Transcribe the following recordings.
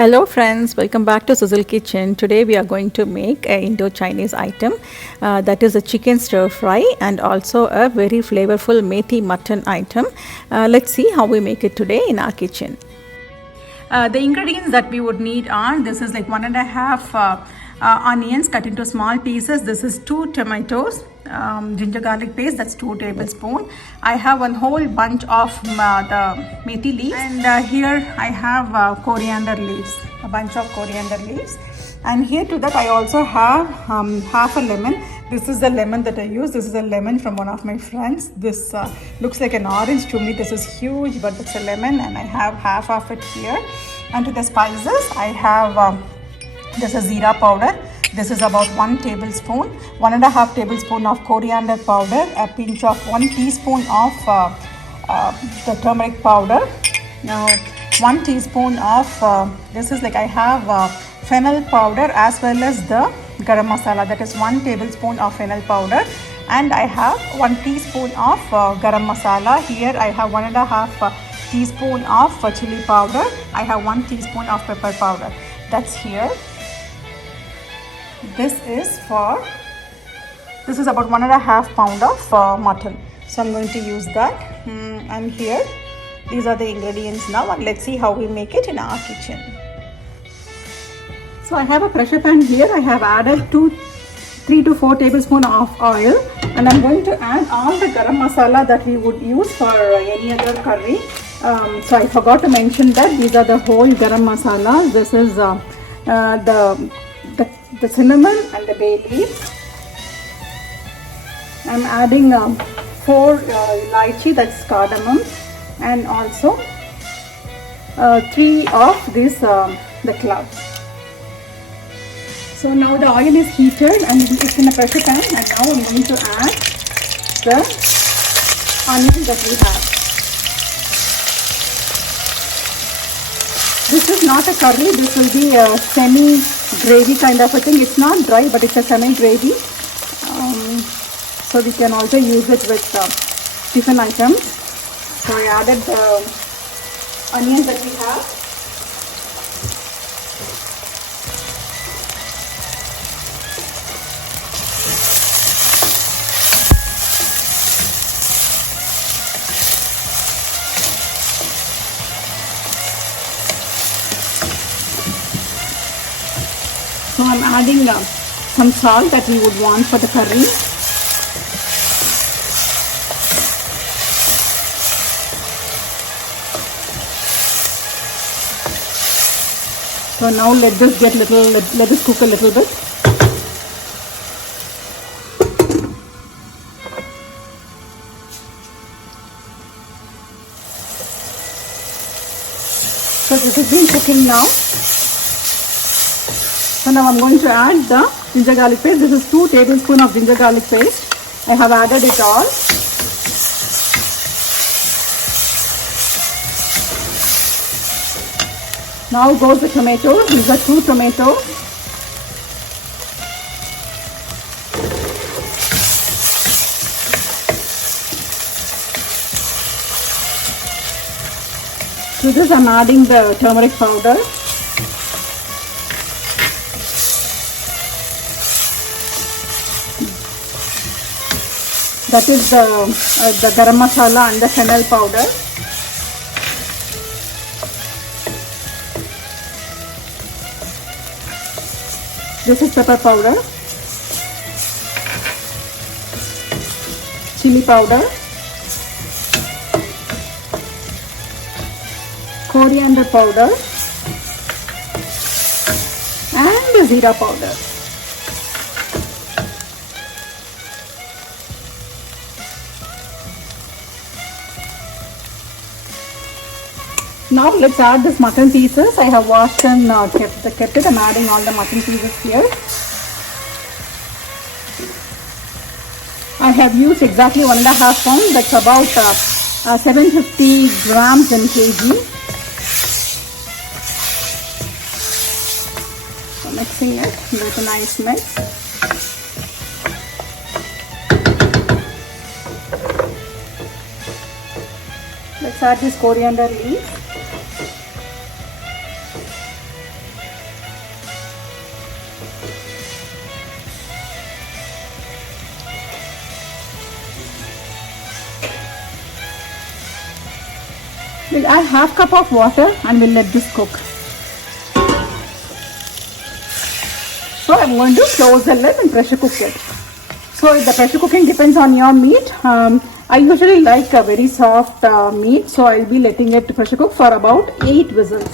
Hello friends, welcome back to Sizzle Kitchen. Today we are going to make a Indo-Chinese item that is a chicken stir fry and also a very flavorful methi mutton item. Let's see how we make it today in our kitchen. The ingredients that we would need are, this is like 1.5 onions cut into small pieces. This is 2 tomatoes, ginger garlic paste, that's 2 tablespoons. I have one whole bunch of the methi leaves, and here I have coriander leaves, a bunch of coriander leaves. And here to that I also have half a lemon. This is the lemon that I use. This is a lemon from one of my friends. This looks like an orange to me. This is huge, but it's a lemon, and I have half of it here. And to the spices, I have this is zira powder. This is about 1 tablespoon, 1.5 tablespoon of coriander powder, a pinch of 1 teaspoon of the turmeric powder. Now 1 teaspoon of this is like I have fennel powder as well as the garam masala, that is 1 tablespoon of fennel powder, and I have 1 teaspoon of garam masala. Here I have 1.5 teaspoon of chili powder. I have 1 teaspoon of pepper powder. That's here. This is about 1.5 pound of mutton, so I'm going to use that. And here these are the ingredients now, and let's see how we make it in our kitchen. So I have a pressure pan here. I have added 3 to 4 tablespoons of oil, and I'm going to add all the garam masala that we would use for any other curry. So I forgot to mention that these are the whole garam masala. This is the cinnamon and the bay leaf. I'm adding 4 lychee, that's cardamom, and also 3 of this the cloves. So now the oil is heated and it's in a pressure pan, and now I'm going to add the onion that we have. This is not a curry, this will be a semi-gravy kind of a thing. It's not dry, but it's a semi-gravy. So we can also use it with different items. So I added the onions that we have. So I'm adding some salt that we would want for the curry. So now let this cook a little bit. So this has been cooking now. So now I'm going to add the ginger garlic paste. This is 2 tablespoons of ginger garlic paste. I have added it all. Now goes the tomatoes. These are 2 tomatoes. To this I'm adding the turmeric powder. That is the garam masala and the fennel powder. This is pepper powder, chili powder, coriander powder, and the zira powder. Now let's add this mutton pieces. I have washed and kept it. I'm adding all the mutton pieces here. I have used exactly 1.5 pounds. That's about 750 grams in kg. So mixing it with a nice mix. Let's add this coriander leaf. We'll add half cup of water and we'll let this cook. So I'm going to close the lid and pressure cook it. So the pressure cooking depends on your meat. I usually like a very soft meat, so I'll be letting it pressure cook for about 8 whistles.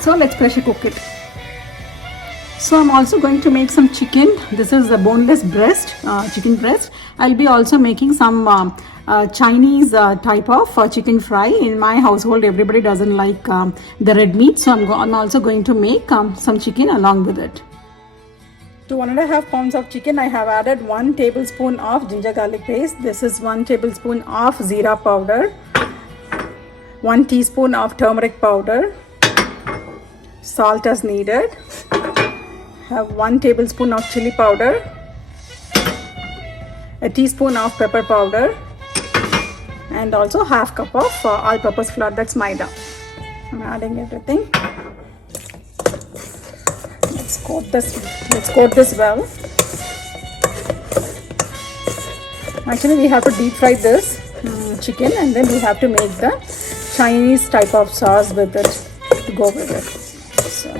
So let's pressure cook it. So I'm also going to make some chicken. This is a boneless breast, chicken breast. I'll be also making some Chinese type of chicken fry. In my household, everybody doesn't like the red meat, so I'm also going to make some chicken along with it. To 1.5 pounds of chicken, I have added 1 tablespoon of ginger garlic paste. This is 1 tablespoon of Zeera powder, 1 teaspoon of turmeric powder, salt as needed. Have 1 tablespoon of chili powder, a teaspoon of pepper powder, and also half cup of all-purpose flour, that's maida. I'm adding everything. Let's coat this well. Actually, we have to deep fry this chicken, and then we have to make the Chinese type of sauce with it to go with it. So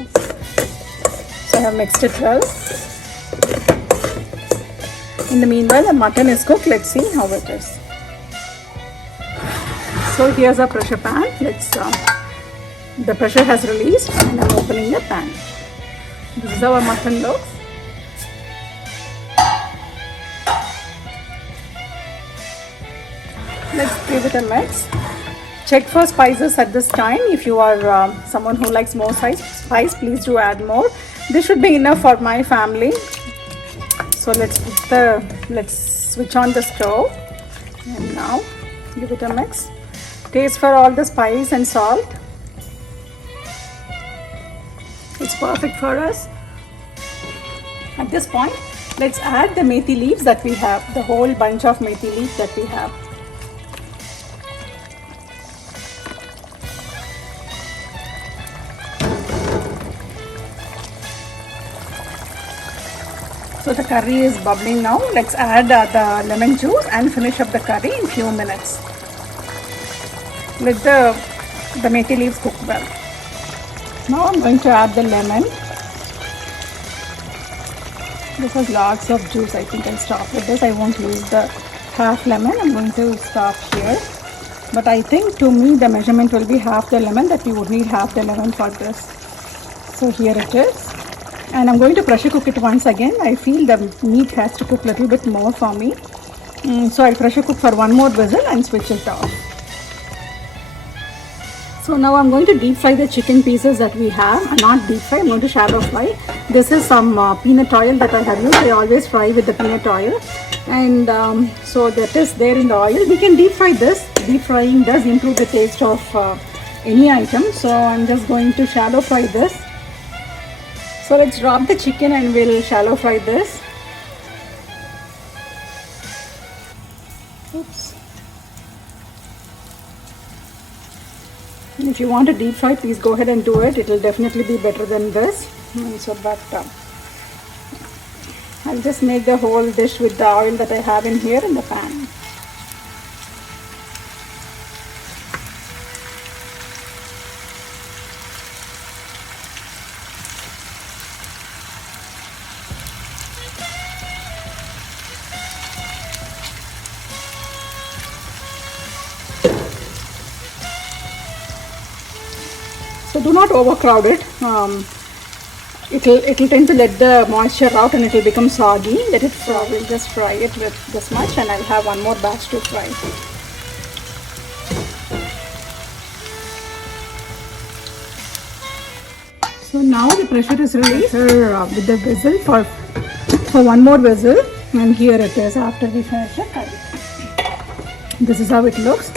I have mixed it well. In the meanwhile, the mutton is cooked. Let's see how it is. So here's our pressure pan. The pressure has released and I'm opening the pan. This is how our mutton looks. Let's give it a mix. Check for spices at this time. If you are someone who likes more spice, please do add more. This should be enough for my family. So let's switch on the stove and now give it a mix. Taste for all the spice and salt. It's perfect for us. At this point, let's add the methi leaves that we have, the whole bunch of methi leaves that we have. So the curry is bubbling now. Let's add the lemon juice and finish up the curry in few minutes. Let the methi leaves cook well. Now I'm going to add the lemon. This has lots of juice. I think I'll stop with this. I won't use the half lemon. I'm going to stop here. But I think to me the measurement will be half the lemon, that we would need half the lemon for this. So here it is. And I'm going to pressure cook it once again. I feel the meat has to cook a little bit more for me. So I'll pressure cook for one more whistle and switch it off. So now I'm going to deep fry the chicken pieces that we have. Not deep fry, I'm going to shallow fry. This is some peanut oil that I have used. I always fry with the peanut oil. And so that is there in the oil. We can deep fry this. Deep frying does improve the taste of any item. So I'm just going to shallow fry this. So let's drop the chicken and we'll shallow fry this. Oops. And if you want to deep fry, please go ahead and do it. It will definitely be better than this. I'll just make the whole dish with the oil that I have in here in the pan. So do not overcrowd it. It'll tend to let the moisture out and it will become soggy. Let it fry. We'll just fry it with this much, and I'll have one more batch to fry. So now the pressure is released with the whistle for one more whistle, and here it is after we finish the curry. This is how it looks.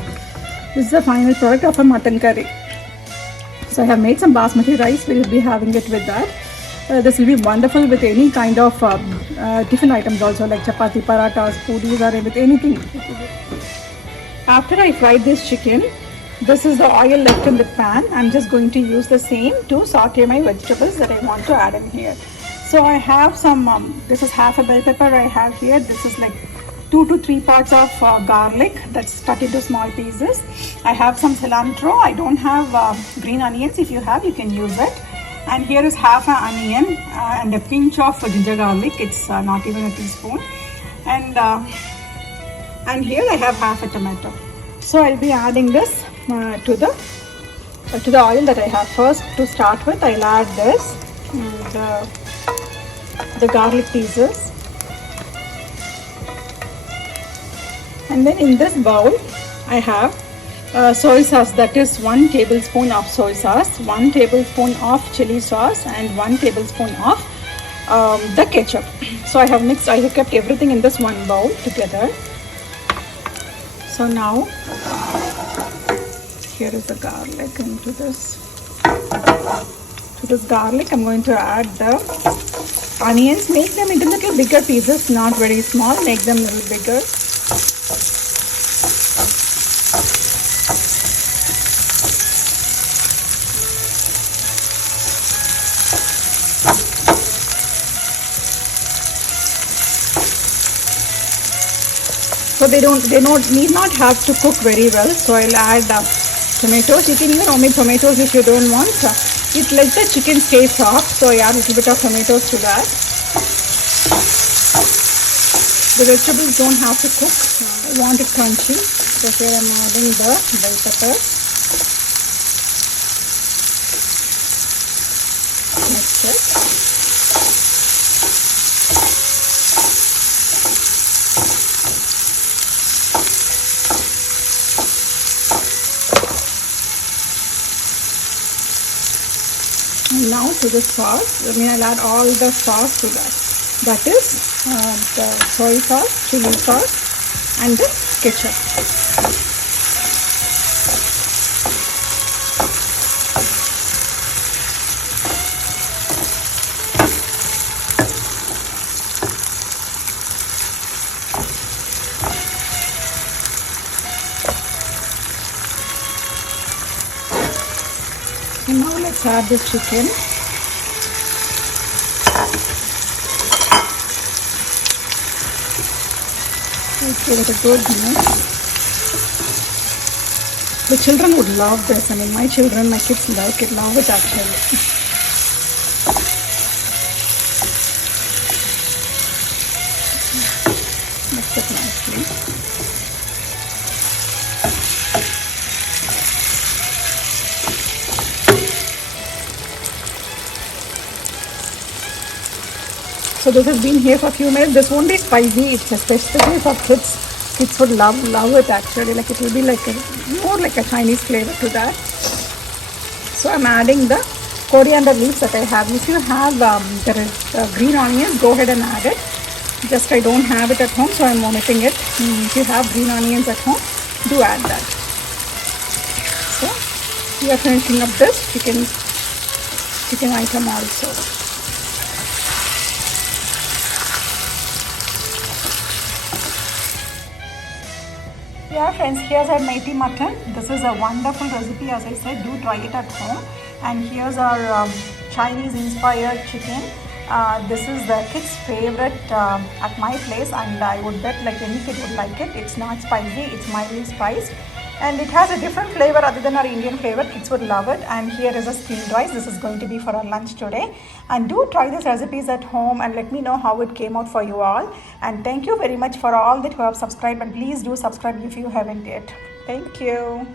This is the final product of a mutton curry. So I have made some basmati rice. We will be having it with that. This will be wonderful with any kind of different items also, like chapati, parathas, puris, or with anything. After I fried this chicken, this is the oil left in the pan. I'm just going to use the same to saute my vegetables that I want to add in here. So I have some, this is half a bell pepper I have here. This is like 2 to 3 parts of garlic that's cut into small pieces. I have some cilantro. I don't have green onions. If you have, you can use it. And here is half an onion and a pinch of ginger garlic. It's not even a teaspoon. And here I have half a tomato. So I'll be adding this to the oil that I have. First, to start with, I'll add this, the garlic pieces. And then in this bowl, I have soy sauce, that is 1 tablespoon of soy sauce, 1 tablespoon of chili sauce, and 1 tablespoon of the ketchup. So I have kept everything in this one bowl together. So now, here is the garlic into this. To this garlic, I'm going to add the onions. Make them into little bigger pieces, not very small. Make them a little bigger. So they need not have to cook very well. So I'll add tomatoes. You can even omit tomatoes if you don't want. It lets the chicken stay soft. So I add a little bit of tomatoes to that. The vegetables don't have to cook. I want it crunchy. So here I'm adding the bell pepper. Mix it. Now to the sauce, I'll add all the sauce to that. That is the soy sauce, chili sauce, and the ketchup. And now let's add this chicken. Let's give it a good mix. The children would love this. My kids love it actually. Mix it nicely. So this has been here for a few minutes. This won't be spicy. It's especially for kids. Kids would love it actually. Like it will be like more like a Chinese flavor to that. So I'm adding the coriander leaves that I have. If you have the green onions, go ahead and add it. Just I don't have it at home, so I'm omitting it. If you have green onions at home, do add that. So we are finishing up this chicken item also. Yeah friends, here's our methi mutton. This is a wonderful recipe. As I said, do try it at home. And here's our Chinese inspired chicken. This is the kids favorite at my place, and I would bet like any kid would like it. It's not spicy, it's mildly spiced, and it has a different flavor other than our Indian flavor. Kids would love it. And here is a steamed rice. This is going to be for our lunch today. And do try these recipes at home and let me know how it came out for you all. And thank you very much for all that who have subscribed, and please do subscribe if you haven't yet. Thank you.